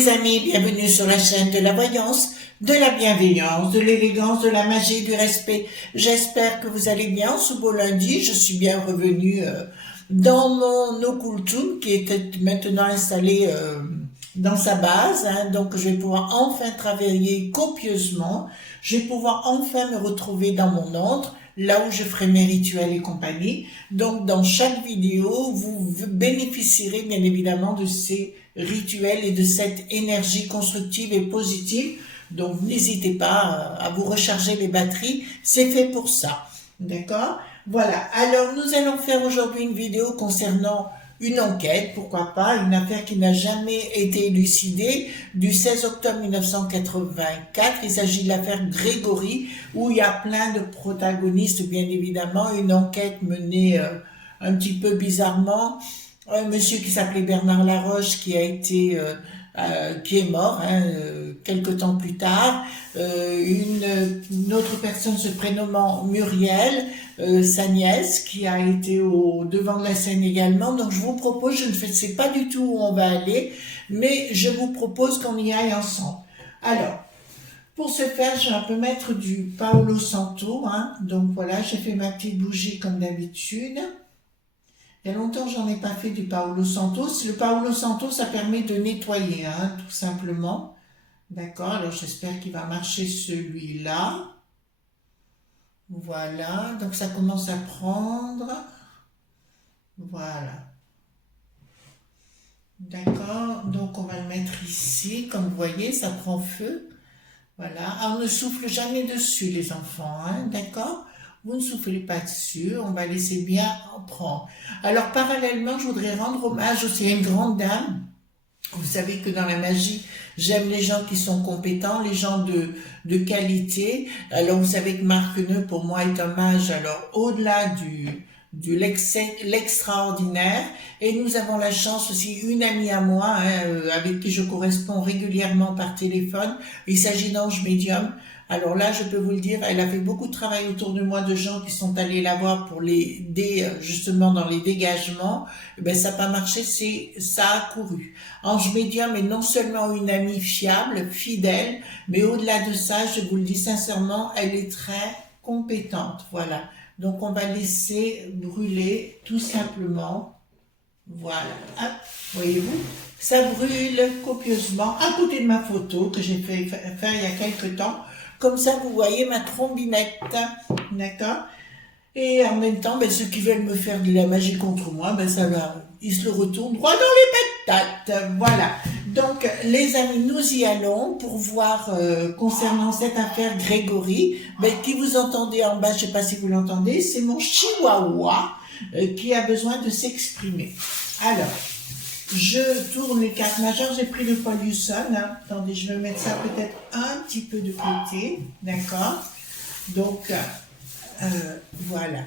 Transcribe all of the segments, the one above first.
les amis, bienvenue sur la chaîne de la voyance, de la bienveillance, de l'élégance, de la magie, du respect. J'espère que vous allez bien ce beau lundi. Je suis bien revenue dans mon Okultum qui était maintenant installé dans sa base. Donc je vais pouvoir enfin travailler copieusement. Je vais pouvoir enfin me retrouver dans mon antre, là où je ferai mes rituels et compagnie. Donc, dans chaque vidéo, vous bénéficierez bien évidemment de ces rituels et de cette énergie constructive et positive. Donc, n'hésitez pas à vous recharger les batteries. C'est fait pour ça. D'accord? Voilà. Alors, nous allons faire aujourd'hui une vidéo concernant une enquête, pourquoi pas, une affaire qui n'a jamais été élucidée, du 16 octobre 1984. Il s'agit de l'affaire Grégory, où il y a plein de protagonistes, bien évidemment. Une enquête menée un petit peu bizarrement. Un monsieur qui s'appelait Bernard Laroche, qui est mort quelque temps plus tard. Une autre personne se prénommant Muriel, sa nièce, qui a été au devant de la scène également. Donc je vous propose, je ne sais pas du tout où on va aller, mais je vous propose qu'on y aille ensemble. Alors, pour ce faire, je vais un peu mettre du Paolo Santo. Donc voilà, j'ai fait ma petite bougie comme d'habitude. Il y a longtemps que j'en ai pas fait du Paolo Santo. Le Paolo Santo, ça permet de nettoyer, tout simplement. D'accord, alors j'espère qu'il va marcher celui-là. Voilà, donc ça commence à prendre. Voilà. D'accord, donc on va le mettre ici. Comme vous voyez, ça prend feu. Voilà, alors on ne souffle jamais dessus les enfants, d'accord? Vous ne soufflez pas dessus, on va laisser bien en prendre. Alors parallèlement, je voudrais rendre hommage aussi à une grande dame. Vous savez que dans la magie, j'aime les gens qui sont compétents, les gens de qualité. Alors vous savez que Marc Neu, pour moi, est un mage, alors au-delà de l'extraordinaire. Et nous avons la chance aussi, une amie à moi, avec qui je corresponds régulièrement par téléphone. Il s'agit d'Ange Médium. Alors là, je peux vous le dire, elle a fait beaucoup de travail autour de moi, de gens qui sont allés la voir pour l'aider justement dans les dégagements. Ben ça n'a pas marché, ça a couru. Ange Médium est non seulement une amie fiable, fidèle, mais au-delà de ça, je vous le dis sincèrement, elle est très compétente. Voilà. Donc on va laisser brûler tout simplement. Voilà. Hop, voyez-vous, ça brûle copieusement à côté de ma photo que j'ai fait faire il y a quelques temps. Comme ça, vous voyez ma trombinette, d'accord? Et en même temps, ceux qui veulent me faire de la magie contre moi, ça va, ils se le retournent droit dans les patates. Voilà. Donc, les amis, nous y allons pour voir concernant cette affaire Grégory. Qui vous entendez en bas, je ne sais pas si vous l'entendez, c'est mon chihuahua qui a besoin de s'exprimer. Alors, je tourne les cartes majeures, j'ai pris le Pauluson. Attendez, je vais mettre ça peut-être un petit peu de côté, d'accord? Donc, voilà.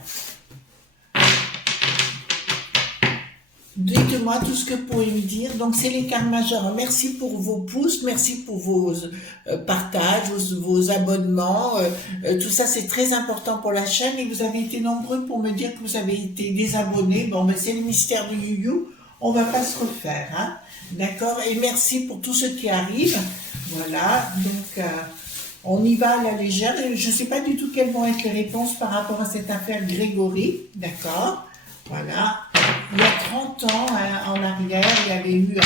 Dites-moi tout ce que vous pouvez me dire. Donc, c'est les cartes majeures. Merci pour vos pouces, merci pour vos partages, vos abonnements. Tout ça, c'est très important pour la chaîne. Et vous avez été nombreux pour me dire que vous avez été désabonnés. Bon, c'est le mystère de You. On va pas se refaire, d'accord? Et merci pour tout ce qui arrive. Voilà, donc on y va à la légère. Je ne sais pas du tout quelles vont être les réponses par rapport à cette affaire Grégory, d'accord? Voilà. Il y a 30 ans, en arrière, il y avait eu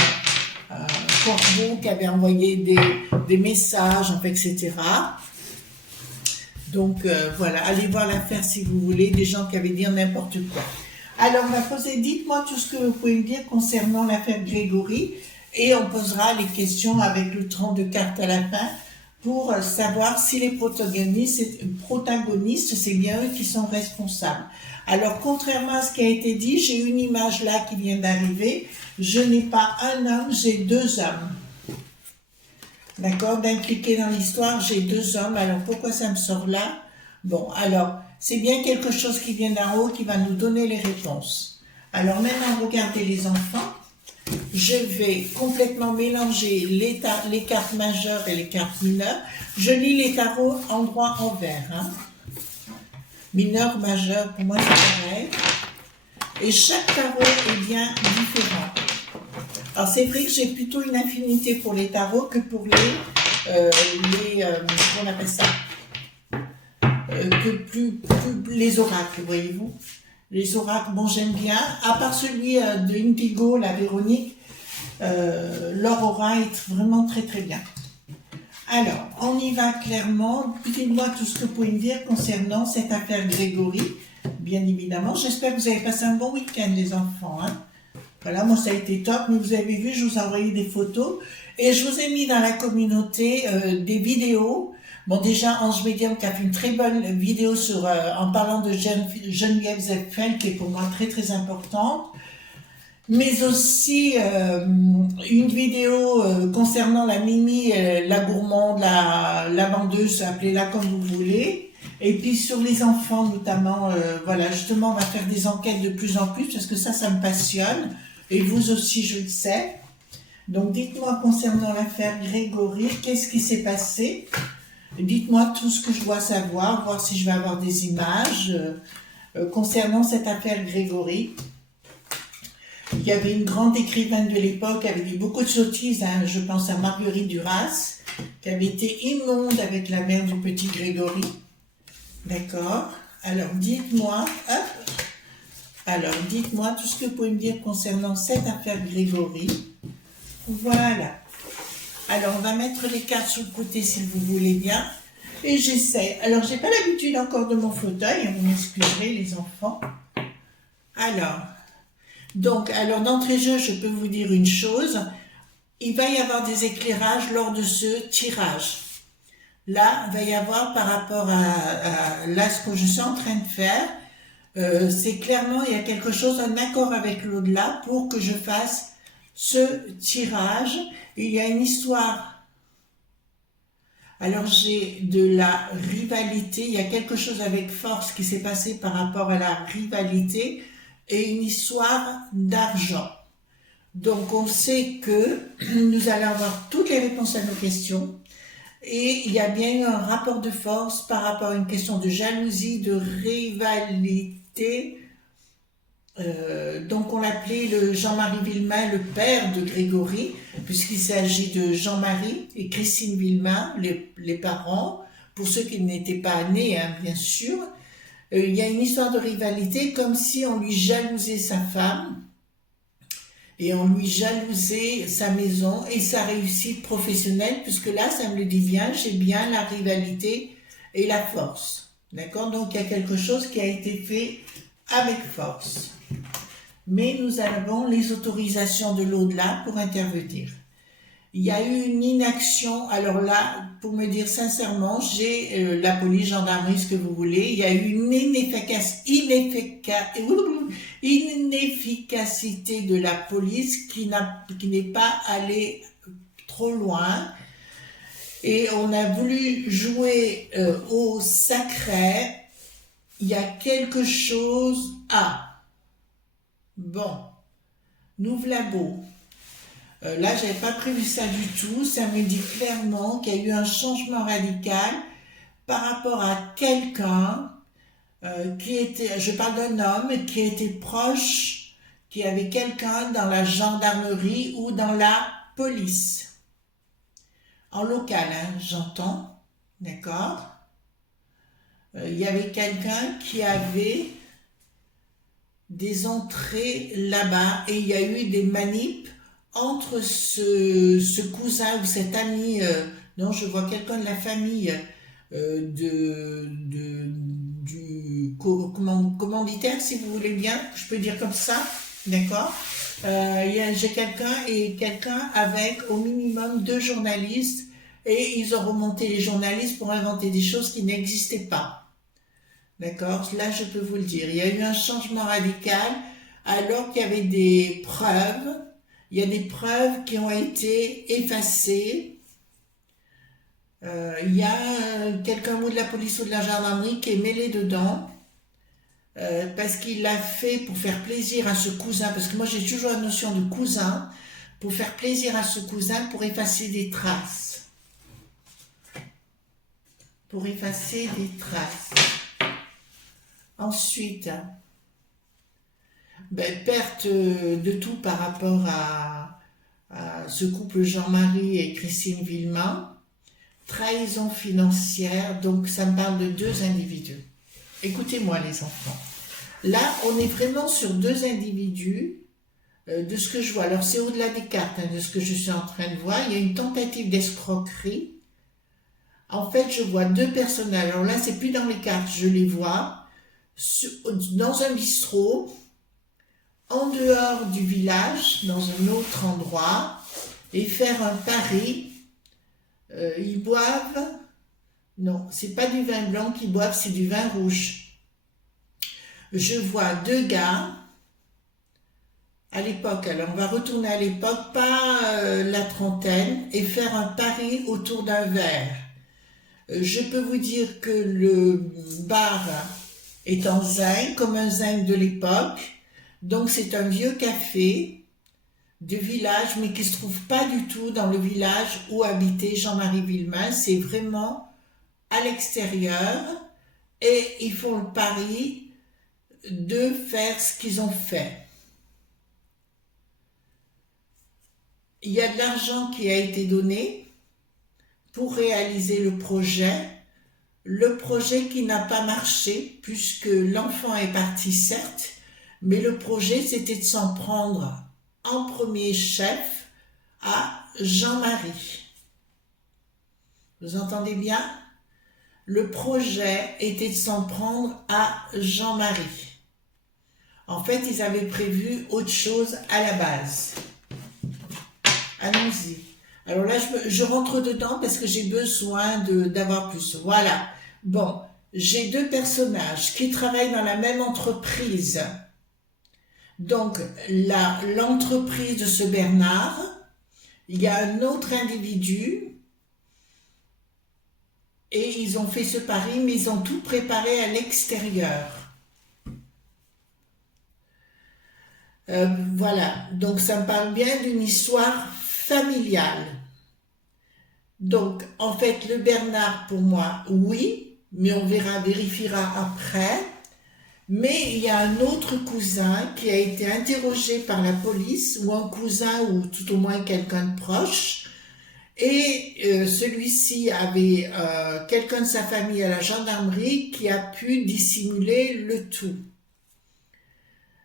un corbeau qui avait envoyé des messages, etc. Donc voilà, allez voir l'affaire si vous voulez, des gens qui avaient dit n'importe quoi. Alors, on va poser, dites-moi tout ce que vous pouvez me dire concernant l'affaire Grégory et on posera les questions avec le 32 cartes à la fin pour savoir si les protagonistes, c'est bien eux qui sont responsables. Alors, contrairement à ce qui a été dit, j'ai une image là qui vient d'arriver. Je n'ai pas un homme, j'ai deux hommes. D'accord? D'impliquer dans l'histoire, j'ai deux hommes. Alors, pourquoi ça me sort là? Bon, alors, c'est bien quelque chose qui vient d'en haut qui va nous donner les réponses. Alors maintenant, regardez les enfants. Je vais complètement mélanger les cartes majeures et les cartes mineures. Je lis les tarots endroit envers. Mineur, majeur, pour moi c'est pareil. Et chaque tarot est bien différent. Alors c'est vrai que j'ai plutôt une affinité pour les tarots que pour comment on appelle ça, que plus les oracles, voyez-vous. Les oracles, bon j'aime bien, à part celui de Indigo, la Véronique, leur aura est vraiment très très bien. Alors, on y va clairement. Dites-moi tout ce que vous pouvez me dire concernant cette affaire Grégory, bien évidemment. J'espère que vous avez passé un bon week-end, les enfants. Hein. Voilà, moi ça a été top, mais vous avez vu, je vous ai envoyé des photos. Et je vous ai mis dans la communauté des vidéos. Bon, déjà, Ange Medium qui a fait une très bonne vidéo en parlant de Geneviève Zepfel, qui est pour moi très très importante. Mais aussi une vidéo concernant la Mimi, la gourmande, la vendeuse, appelez-la comme vous voulez. Et puis sur les enfants notamment, voilà, justement, on va faire des enquêtes de plus en plus parce que ça me passionne. Et vous aussi, je le sais. Donc dites-moi concernant l'affaire Grégory, qu'est-ce qui s'est passé? Dites-moi tout ce que je dois savoir, voir si je vais avoir des images concernant cette affaire Grégory. Il y avait une grande écrivaine de l'époque avec dit beaucoup de sottises, hein, je pense à Marguerite Duras, qui avait été immonde avec la mère du petit Grégory. D'accord. Alors dites-moi, tout ce que vous pouvez me dire concernant cette affaire Grégory. Voilà. Alors on va mettre les cartes sur le côté si vous voulez bien. Et j'essaie. Alors j'ai pas l'habitude encore de mon fauteuil, vous m'excuserez les enfants. Alors d'entrée de jeu, je peux vous dire une chose. Il va y avoir des éclairages lors de ce tirage. Là, il va y avoir par rapport à là, ce que je suis en train de faire, c'est clairement, il y a quelque chose, un accord avec l'au-delà pour que je fasse ce tirage. Il y a une histoire. Alors j'ai de la rivalité, il y a quelque chose avec force qui s'est passé par rapport à la rivalité et une histoire d'argent. Donc on sait que nous allons avoir toutes les réponses à nos questions et il y a bien eu un rapport de force par rapport à une question de jalousie, de rivalité. Donc on l'appelait le Jean-Marie Villemain, le père de Grégory, puisqu'il s'agit de Jean-Marie et Christine Villemain, les parents, pour ceux qui n'étaient pas nés, hein, bien sûr. Il y a une histoire de rivalité comme si on lui jalousait sa femme et on lui jalousait sa maison et sa réussite professionnelle, puisque là, ça me le dit bien, j'ai bien la rivalité et la force. D'accord? Donc, il y a quelque chose qui a été fait avec force. Mais nous avons les autorisations de l'au-delà pour intervenir. Il y a eu une inaction, alors là, pour me dire sincèrement, j'ai la police, gendarmerie, ce que vous voulez, il y a eu une inefficacité de la police qui n'est pas allée trop loin. Et on a voulu jouer au sacré. Il y a quelque chose bon, nous voilà beau. Là, j'avais pas prévu ça du tout. Ça me dit clairement qu'il y a eu un changement radical par rapport à quelqu'un je parle d'un homme qui était proche, qui avait quelqu'un dans la gendarmerie ou dans la police. En local, hein, j'entends, d'accord? Il y avait quelqu'un qui avait des entrées là-bas et il y a eu des manips entre ce cousin ou cet ami, non, je vois quelqu'un de la famille du commanditaire, si vous voulez bien, je peux dire comme ça, d'accord? J'ai quelqu'un avec au minimum 2 journalistes et ils ont remonté les journalistes pour inventer des choses qui n'existaient pas. D'accord? Là, je peux vous le dire. Il y a eu un changement radical alors qu'il y avait des preuves. Il y a des preuves qui ont été effacées. Il y a quelqu'un ou de la police ou de la gendarmerie qui est mêlé dedans parce qu'il l'a fait pour faire plaisir à ce cousin. Parce que moi, j'ai toujours la notion de cousin. Pour faire plaisir à ce cousin, pour effacer des traces. Pour effacer des traces. Ensuite, perte de tout par rapport ce couple Jean-Marie et Christine Villemain. Trahison financière, donc ça me parle de deux individus. Écoutez-moi les enfants. Là, on est vraiment sur deux individus, de ce que je vois. Alors c'est au-delà des cartes, de ce que je suis en train de voir. Il y a une tentative d'escroquerie. En fait, je vois deux personnages. Alors là, c'est plus dans les cartes, je les vois dans un bistrot, en dehors du village, dans un autre endroit, et faire un pari. Ils boivent, non, c'est pas du vin blanc qu'ils boivent, c'est du vin rouge. Je vois deux gars, à l'époque, alors on va retourner à l'époque, pas la trentaine, et faire un pari autour d'un verre. Je peux vous dire que le bar est en zinc, comme un zinc de l'époque, donc c'est un vieux café de village, mais qui ne se trouve pas du tout dans le village où habitait Jean-Marie Villemain, c'est vraiment à l'extérieur, et ils font le pari de faire ce qu'ils ont fait. Il y a de l'argent qui a été donné pour réaliser le projet qui n'a pas marché, puisque l'enfant est parti certes, mais le projet c'était de s'en prendre en premier chef à Jean-Marie. Vous entendez bien? Le projet était de s'en prendre à Jean-Marie. En fait, ils avaient prévu autre chose à la base. Allons-y. Alors là, je rentre dedans parce que j'ai besoin d'avoir plus. Voilà. Bon, j'ai deux personnages qui travaillent dans la même entreprise. Donc, l'entreprise de ce Bernard, il y a un autre individu, et ils ont fait ce pari, mais ils ont tout préparé à l'extérieur. Voilà, donc ça me parle bien d'une histoire familiale. Donc, en fait, le Bernard, pour moi, oui, mais on vérifiera après. Mais il y a un autre cousin qui a été interrogé par la police, ou un cousin, ou tout au moins quelqu'un de proche, et celui-ci avait quelqu'un de sa famille à la gendarmerie qui a pu dissimuler le tout.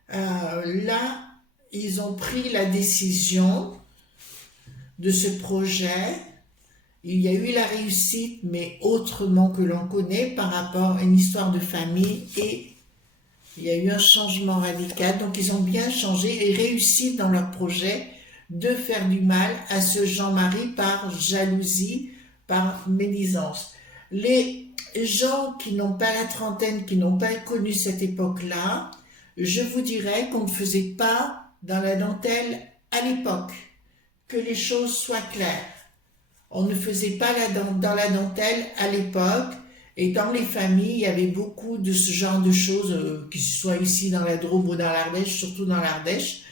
Là, ils ont pris la décision de ce projet. Il y a eu la réussite, mais autrement que l'on connaît par rapport à une histoire de famille, et il y a eu un changement radical. Donc ils ont bien changé et réussi dans leur projet de faire du mal à ce Jean-Marie par jalousie, par médisance. Les gens qui n'ont pas la trentaine, qui n'ont pas connu cette époque-là, je vous dirais qu'on ne faisait pas dans la dentelle à l'époque, que les choses soient claires. On ne faisait pas dans la dentelle à l'époque, et dans les familles, il y avait beaucoup de ce genre de choses, que ce soit ici dans la Drôme ou dans l'Ardèche, surtout dans l'Ardèche.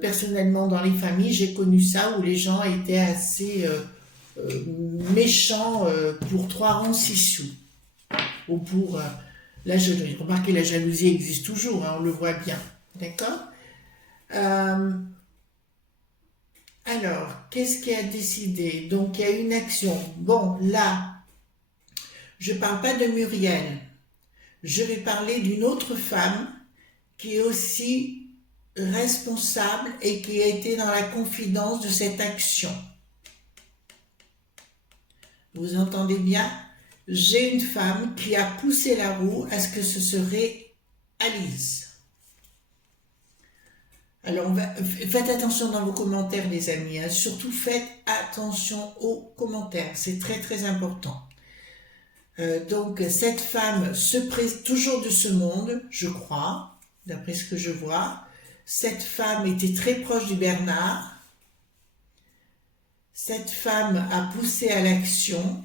Personnellement, dans les familles, j'ai connu ça où les gens étaient assez méchants pour 3 ronds 6 sous. Ou pour... remarquez, la jalousie existe toujours, hein, on le voit bien. D'accord? Alors, qu'est-ce qui a décidé? Donc, il y a une action. Bon, là, je ne parle pas de Muriel. Je vais parler d'une autre femme qui est aussi responsable et qui a été dans la confidence de cette action. Vous entendez bien? J'ai une femme qui a poussé la roue à ce que ce serait Alice. Alors, faites attention dans vos commentaires, les amis. Hein. Surtout, faites attention aux commentaires. C'est très, très important. Donc, cette femme se présente toujours de ce monde, je crois, d'après ce que je vois. Cette femme était très proche du Bernard. Cette femme a poussé à l'action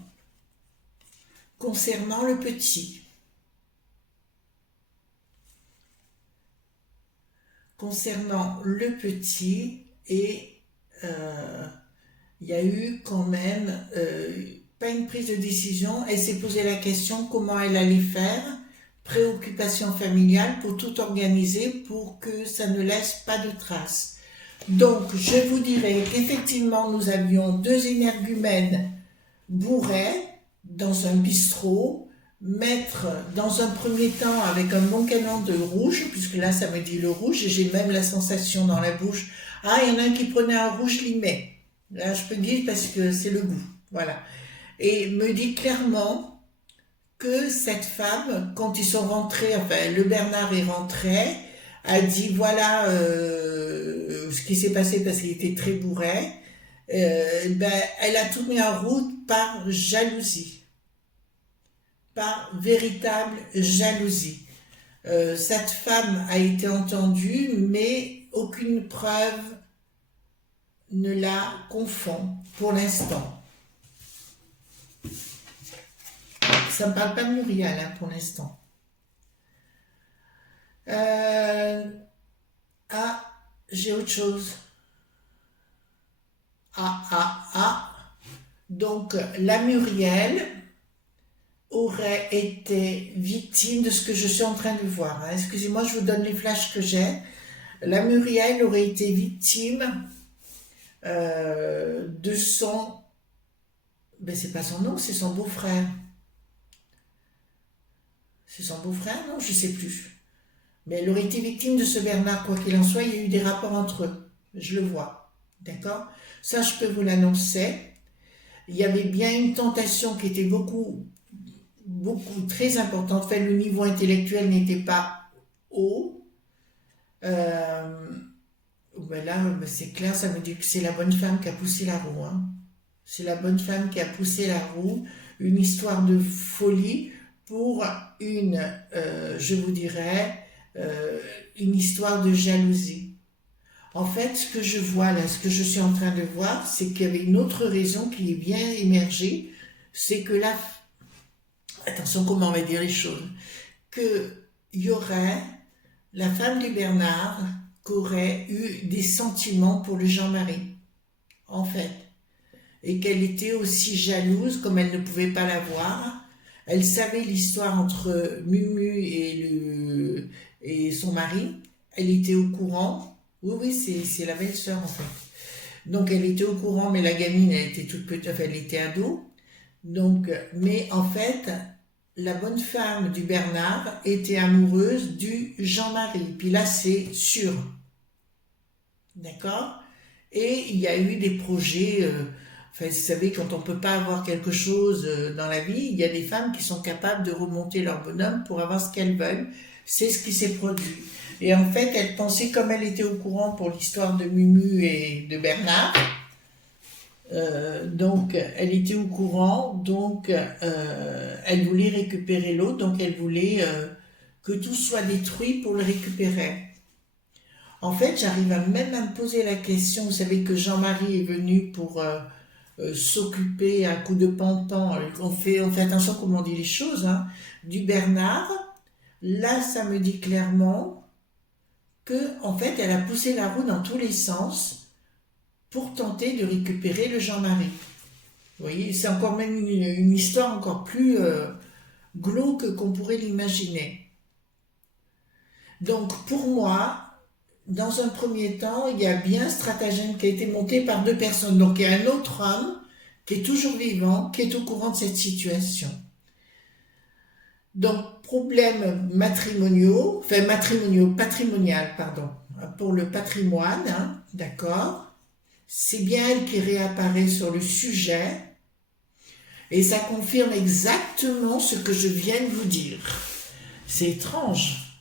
concernant le petit. Concernant le petit, et il y a eu quand même pas une prise de décision. Elle s'est posé la question comment elle allait faire, préoccupation familiale pour tout organiser pour que ça ne laisse pas de traces. Donc, je vous dirais qu'effectivement, nous avions deux énergumènes bourrés dans un bistrot, mettre dans un premier temps avec un bon canon de rouge, puisque là, ça me dit le rouge, et j'ai même la sensation dans la bouche. Ah, il y en a un qui prenait un rouge limé. Là, je peux dire parce que c'est le goût. Voilà. Et me dit clairement que cette femme, quand ils sont rentrés, enfin, le Bernard est rentré, a dit voilà ce qui s'est passé parce qu'il était très bourré. Ben, elle a tout mis en route par jalousie, par véritable jalousie. Cette femme a été entendue, mais aucune preuve ne la confond pour l'instant. Ça ne me parle pas de Muriel hein, pour l'instant. Ah, j'ai autre chose. Ah. Donc, la Muriel aurait été victime de ce que je suis en train de voir. Hein. Excusez-moi, je vous donne les flashs que j'ai. La Muriel aurait été victime de son... Ben, c'est pas son nom, c'est son beau-frère. C'est son beau-frère, non? Je sais plus. Mais elle aurait été victime de ce Bernard, quoi qu'il en soit, il y a eu des rapports entre eux. Je le vois. D'accord? Ça, je peux vous l'annoncer. Il y avait bien une tentation qui était beaucoup, très importante. Enfin, le niveau intellectuel n'était pas haut. Ben là, c'est clair, ça me dit que c'est la bonne femme qui a poussé la roue. Hein. C'est la bonne femme qui a poussé la roue. Une histoire de folie pour une, je vous dirais, une histoire de jalousie. En fait, ce que je vois là, ce que je suis en train de voir, c'est qu'il y avait une autre raison qui est bien émergée, c'est que là, attention comment on va dire les choses, qu'il y aurait la femme du Bernard qui aurait eu des sentiments pour le Jean-Marie, en fait, et qu'elle était aussi jalouse comme elle ne pouvait pas l'avoir. Elle savait l'histoire entre Mumu et son mari, elle était au courant. Oui, c'est la belle-sœur en fait. Donc elle était au courant, mais la gamine, elle était toute petite, enfin, elle était ado. Donc, mais en fait, la bonne femme du Bernard était amoureuse du Jean-Marie. Puis là, c'est sûr. D'accord? Et il y a eu des projets, enfin, vous savez, quand on ne peut pas avoir quelque chose dans la vie, il y a des femmes qui sont capables de remonter leur bonhomme pour avoir ce qu'elles veulent. C'est ce qui s'est produit. Et en fait, elle pensait, comme elle était au courant pour l'histoire de Mumu et de Bernard, donc elle était au courant, donc elle voulait récupérer l'autre, donc elle voulait que tout soit détruit pour le récupérer. En fait, j'arrive même à me poser la question, vous savez que Jean-Marie est venu pour s'occuper à coup de pantan, on fait attention comment on dit les choses, hein, du Bernard. Là, ça me dit clairement que, en fait, elle a poussé la roue dans tous les sens pour tenter de récupérer le Jean-Marie. Vous voyez, c'est encore même une histoire encore plus glauque qu'on pourrait l'imaginer. Donc, pour moi, dans un premier temps, il y a bien un stratagème qui a été monté par deux personnes. Donc, il y a un autre homme qui est toujours vivant, qui est au courant de cette situation. Donc, problèmes matrimoniaux, enfin patrimonial, pardon, pour le patrimoine, hein, d'accord? C'est bien elle qui réapparaît sur le sujet, et ça confirme exactement ce que je viens de vous dire. C'est étrange.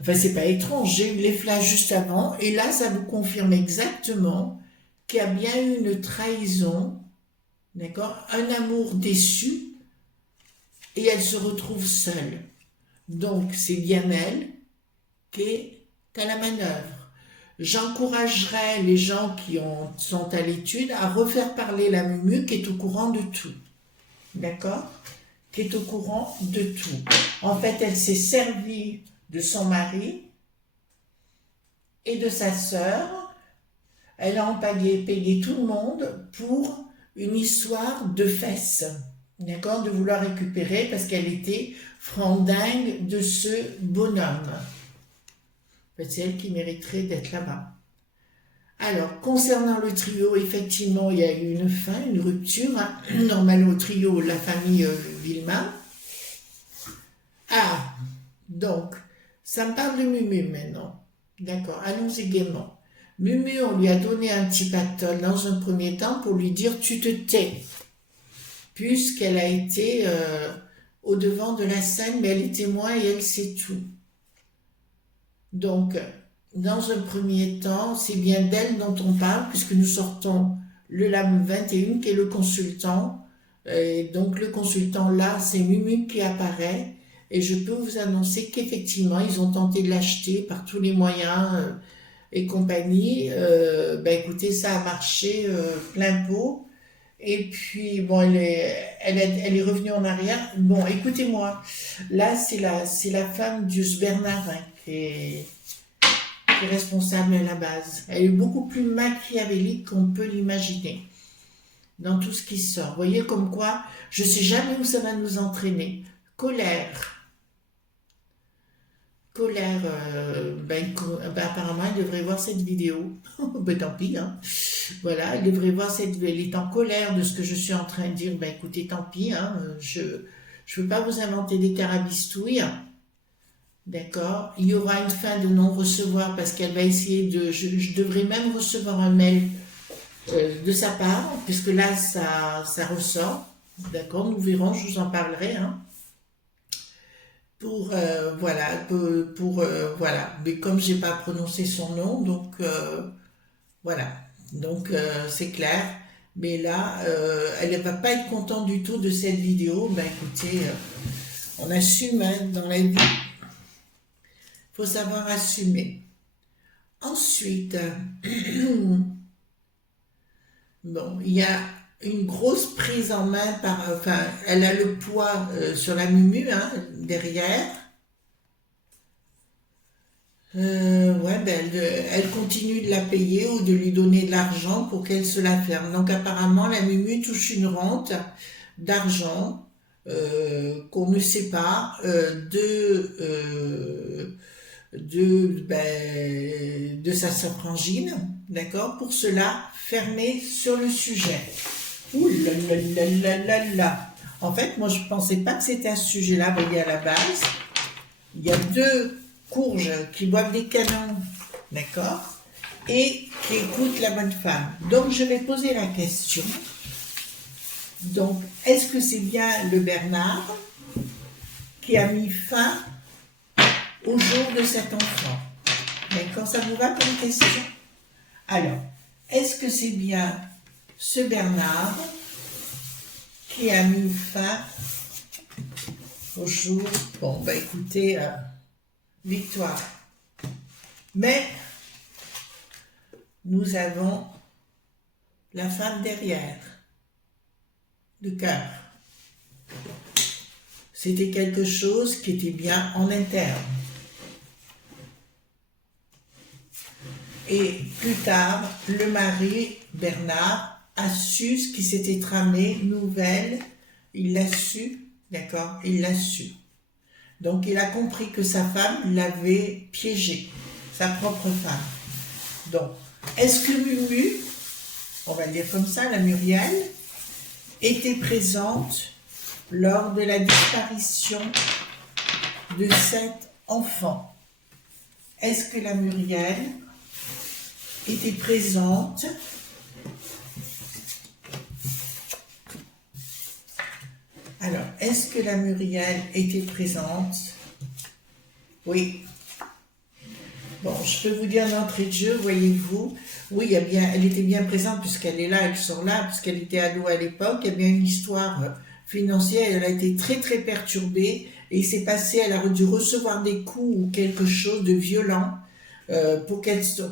Enfin, c'est pas étrange, j'ai eu les flashs juste avant, et là, ça vous confirme exactement qu'il y a bien eu une trahison, d'accord? Un amour déçu, et elle se retrouve seule. Donc, c'est bien elle qui est à la manœuvre. J'encouragerais les gens qui sont à l'étude à refaire parler la Mumu qui est au courant de tout. D'accord? Qui est au courant de tout. En fait, elle s'est servie de son mari et de sa sœur. Elle a payé tout le monde pour une histoire de fesses. D'accord, de vouloir récupérer parce qu'elle était frandingue de ce bonhomme. En fait, c'est elle qui mériterait d'être là-bas. Alors, concernant le trio, effectivement, il y a eu une fin, une rupture, hein. Normalement, au trio, la famille Vilma. Ah, donc, ça me parle de Mumu maintenant. D'accord, allons-y gaiement. Mumu, on lui a donné un petit pactole dans un premier temps pour lui dire tu te tais, puisqu'elle a été au devant de la scène, mais elle est témoin et elle sait tout. Donc, dans un premier temps, c'est bien d'elle dont on parle, puisque nous sortons le LAM 21 qui est le consultant. Et donc, le consultant là, c'est Mumu qui apparaît. Et je peux vous annoncer qu'effectivement, ils ont tenté de l'acheter par tous les moyens et compagnie. Ben écoutez, ça a marché plein pot. Et puis, bon, elle est revenue en arrière. Bon, écoutez-moi, là, c'est la femme d'Us Bernard hein, qui est responsable à la base. Elle est beaucoup plus machiavélique qu'on peut l'imaginer dans tout ce qui sort. Vous voyez comme quoi, je sais jamais où ça va nous entraîner. Colère. Colère, apparemment, elle devrait voir cette vidéo. Ben tant pis, hein. Voilà, elle devrait voir elle est en colère de ce que je suis en train de dire. Ben écoutez, tant pis, hein. Je ne veux pas vous inventer des carabistouilles. D'accord. Il y aura une fin de non-recevoir parce qu'elle va essayer de... Je devrais même recevoir un mail de sa part, puisque là, ça ressort. D'accord, nous verrons, je vous en parlerai. Hein. Voilà. Mais comme j'ai pas prononcé son nom, donc voilà. Donc c'est clair. Mais là, elle ne va pas être contente du tout de cette vidéo. Ben écoutez, on assume hein, dans la vie. Faut savoir assumer. Ensuite, bon, il y a une grosse prise en main enfin, elle a le poids sur la Mumu, hein, derrière. Ouais, ben elle continue de la payer ou de lui donner de l'argent pour qu'elle se la ferme. Donc apparemment, la Mumu touche une rente d'argent qu'on ne sait pas de sa sœur frangine, d'accord, pour cela fermer sur le sujet. Ouh là là là là là là. En fait, moi je pensais pas que c'était un sujet-là, vous voyez, à la base. Il y a deux courges qui boivent des canons, d'accord, et qui écoutent la bonne femme. Donc je vais poser la question. Donc, est-ce que c'est bien le Bernard qui a mis fin au jour de cet enfant? D'accord, ça vous va comme question? Alors, est-ce que c'est bien ce Bernard qui a mis fin au jour? Bon, bah écoutez, victoire. Mais nous avons la femme derrière, le cœur. C'était quelque chose qui était bien en interne. Et plus tard, le mari, Bernard, a su ce qui s'était tramé, nouvelle, il l'a su, d'accord, il l'a su. Donc il a compris que sa femme l'avait piégé, sa propre femme. Donc, est-ce que Mumu, on va dire comme ça, la Muriel, était présente lors de la disparition de cet enfant? Est-ce que la Muriel était présente Alors, est-ce que la Muriel était présente? Oui. Bon, je peux vous dire d'entrée de jeu, voyez-vous, oui, elle était bien présente puisqu'elle est là, elle sort là, puisqu'elle était ado à l'époque, il y a bien une histoire financière, elle a été très très perturbée et il s'est passé, elle a dû recevoir des coups ou quelque chose de violent pour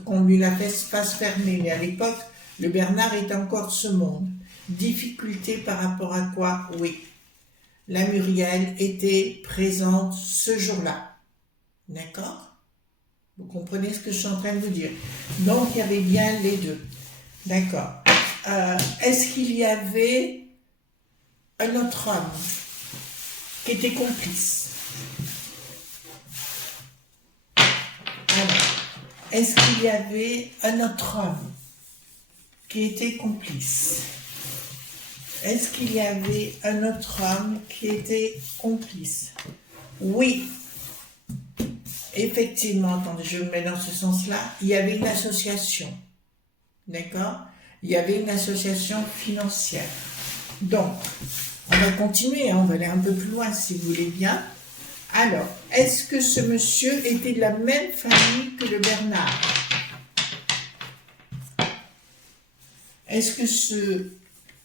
qu'on lui la fasse fermer. Mais à l'époque, le Bernard était encore de ce monde. Difficulté par rapport à quoi? Oui. La Muriel était présente ce jour-là. D'accord? Vous comprenez ce que je suis en train de vous dire? Donc, il y avait bien les deux. D'accord. Est-ce qu'il y avait un autre homme qui était complice? Alors, est-ce qu'il y avait un autre homme qui était complice? Est-ce qu'il y avait un autre homme qui était complice? Oui, effectivement, attendez, je me mets dans ce sens-là, il y avait une association, d'accord? Il y avait une association financière. Donc, on va continuer, hein, on va aller un peu plus loin si vous voulez bien. Alors, est-ce que ce monsieur était de la même famille que le Bernard? Est-ce que ce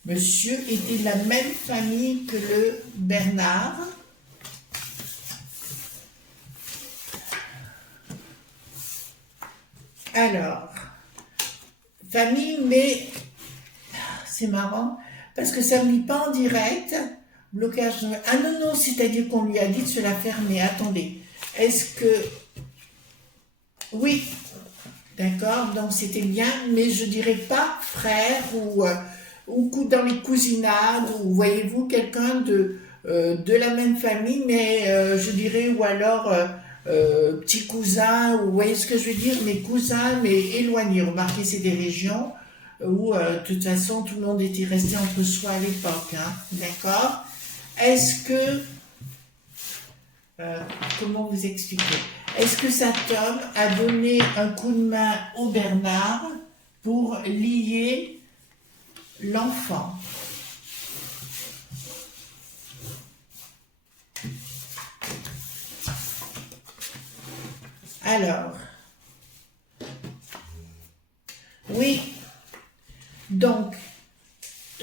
monsieur était de la même famille que le Bernard? Alors, famille, mais c'est marrant, parce que ça ne lit pas en direct. Blocage. Ah non, non, c'est-à-dire qu'on lui a dit de se la fermer. Attendez. Est-ce que... Oui, d'accord, donc c'était bien, mais je dirais pas frère ou dans les cousinades, ou voyez-vous, quelqu'un de la même famille, mais je dirais, ou alors petit cousin, ou vous voyez ce que je veux dire, mes cousins, mais éloignés. Remarquez, c'est des régions où, de toute façon, tout le monde était resté entre soi à l'époque, hein, d'accord? Est-ce que, comment vous expliquer? Est-ce que cet homme a donné un coup de main au Bernard pour lier l'enfant? Alors, oui, donc,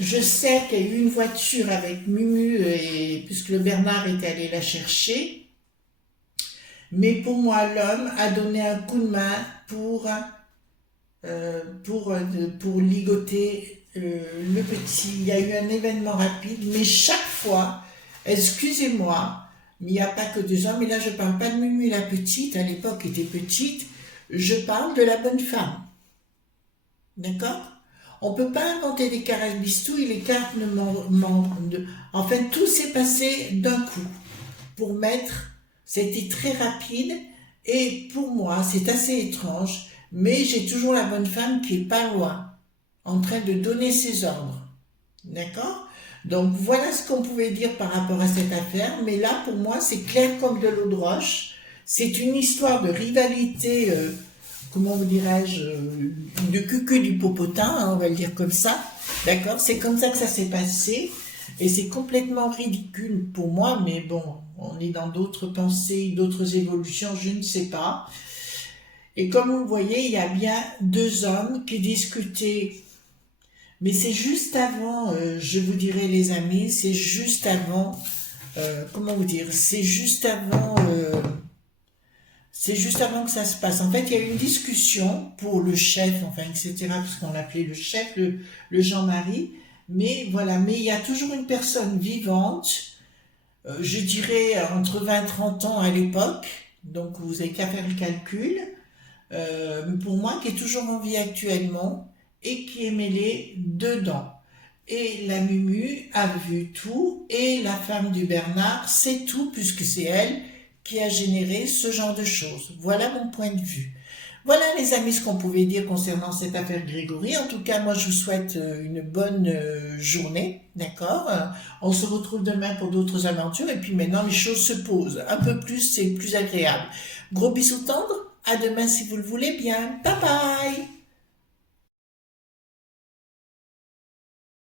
je sais qu'il y a eu une voiture avec Mumu, et, puisque le Bernard était allé la chercher, mais pour moi, l'homme a donné un coup de main pour ligoter le petit. Il y a eu un événement rapide, mais chaque fois, excusez-moi, mais il n'y a pas que deux hommes, et là je ne parle pas de Mumu la petite, à l'époque était petite, je parle de la bonne femme. D'accord? On ne peut pas inventer des carabistouilles, les cartes ne enfin, tout s'est passé d'un coup. Pour mettre, c'était très rapide, et pour moi, c'est assez étrange, mais j'ai toujours la bonne femme qui est pas loin, en train de donner ses ordres. D'accord? Donc, voilà ce qu'on pouvait dire par rapport à cette affaire, mais là, pour moi, c'est clair comme de l'eau de roche. C'est une histoire de rivalité, comment vous dirais-je, du cucu du popotin, hein, on va le dire comme ça. D'accord? C'est comme ça que ça s'est passé. Et c'est complètement ridicule pour moi, mais bon, on est dans d'autres pensées, d'autres évolutions, je ne sais pas. Et comme vous le voyez, il y a bien deux hommes qui discutaient. Mais c'est juste avant, je vous dirais les amis, c'est juste avant, comment vous dire, c'est juste avant que ça se passe. En fait, il y a eu une discussion pour le chef, enfin, etc., parce qu'on l'appelait le chef, le Jean-Marie. Mais voilà, mais il y a toujours une personne vivante, je dirais entre 20 et 30 ans à l'époque, donc vous n'avez qu'à faire le calcul, pour moi, qui est toujours en vie actuellement et qui est mêlée dedans. Et la Mumu a vu tout, et la femme du Bernard sait tout, puisque c'est elle qui a généré ce genre de choses. Voilà mon point de vue. Voilà les amis ce qu'on pouvait dire concernant cette affaire Grégory. En tout cas, moi je vous souhaite une bonne journée, d'accord? On se retrouve demain pour d'autres aventures, et puis maintenant les choses se posent. Un peu plus, c'est plus agréable. Gros bisous tendres, à demain si vous le voulez bien. Bye bye!